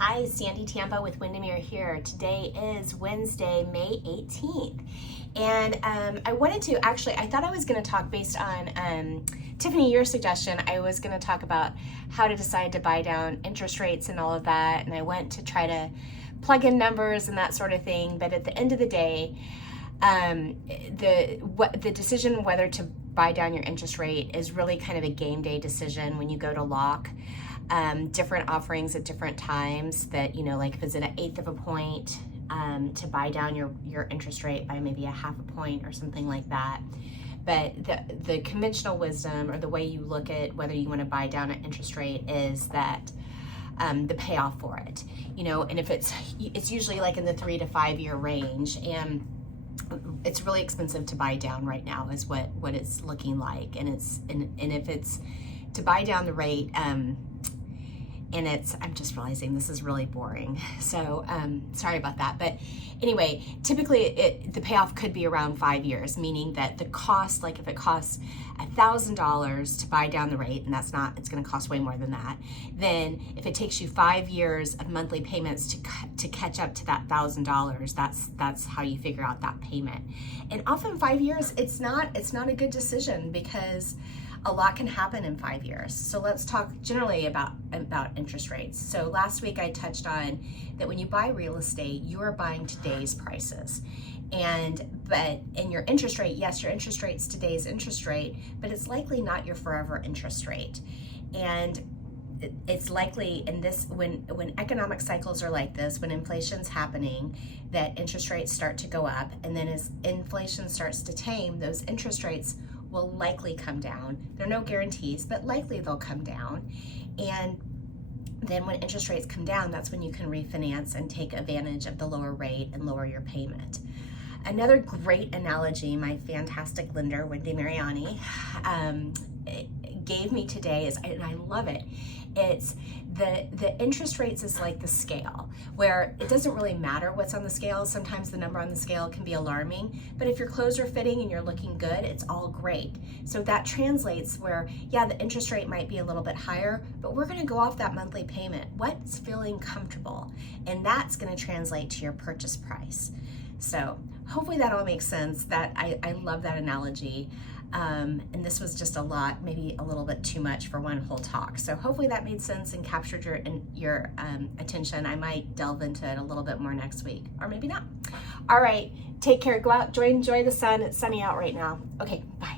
Hi, Sandy Tampa with Windermere here. Today is Wednesday, May 18th. And I wanted to I thought I was going to talk based on Tiffany, your suggestion. I was going to talk about how to decide to buy down interest rates and all of that. And I went to try to plug in numbers and that sort of thing. But at the end of the day, the decision whether to buy down your interest rate is really kind of a game day decision when you go to lock. Different offerings at different times that, like if it's at 1/8 of a point to buy down your interest rate by maybe 1/2 a point or something like that. But the conventional wisdom or the way you look at whether you want to buy down an interest rate is that the payoff for it, and if it's usually like in the 3 to 5 year range, and it's really expensive to buy down right now is what it's looking like. And if it's to buy down the rate, I'm just realizing this is really boring. So sorry about that. But anyway, typically the payoff could be around 5 years, meaning that the cost, like if it costs $1,000 to buy down the rate, and it's going to cost way more than that. Then if it takes you 5 years of monthly payments to catch up to that $1,000, that's how you figure out that payment. And often 5 years, it's not a good decision because a lot can happen in 5 years. So let's talk generally about interest rates. So last week I touched on that when you buy real estate, you are buying today's prices. But in your interest rate, yes, your interest rate's today's interest rate, but it's likely not your forever interest rate. And it's likely when economic cycles are like this, when inflation's happening, that interest rates start to go up, and then as inflation starts to tame, those interest rates will likely come down. There are no guarantees, but likely they'll come down. And then when interest rates come down, that's when you can refinance and take advantage of the lower rate and lower your payment. Another great analogy my fantastic lender, Wendy Mariani, gave me today and I love it. It's the interest rates is like the scale, where it doesn't really matter what's on the scale. Sometimes the number on the scale can be alarming, but if your clothes are fitting and you're looking good, it's all great. So that translates where, yeah, the interest rate might be a little bit higher, but we're going to go off that monthly payment. What's feeling comfortable? And that's going to translate to your purchase price. So hopefully that all makes sense. That I love that analogy. And this was just a lot, maybe a little bit too much for one whole talk. So hopefully that made sense and captured your attention. I might delve into it a little bit more next week, or maybe not. All right, take care. Go out, enjoy the sun. It's sunny out right now. Okay, bye.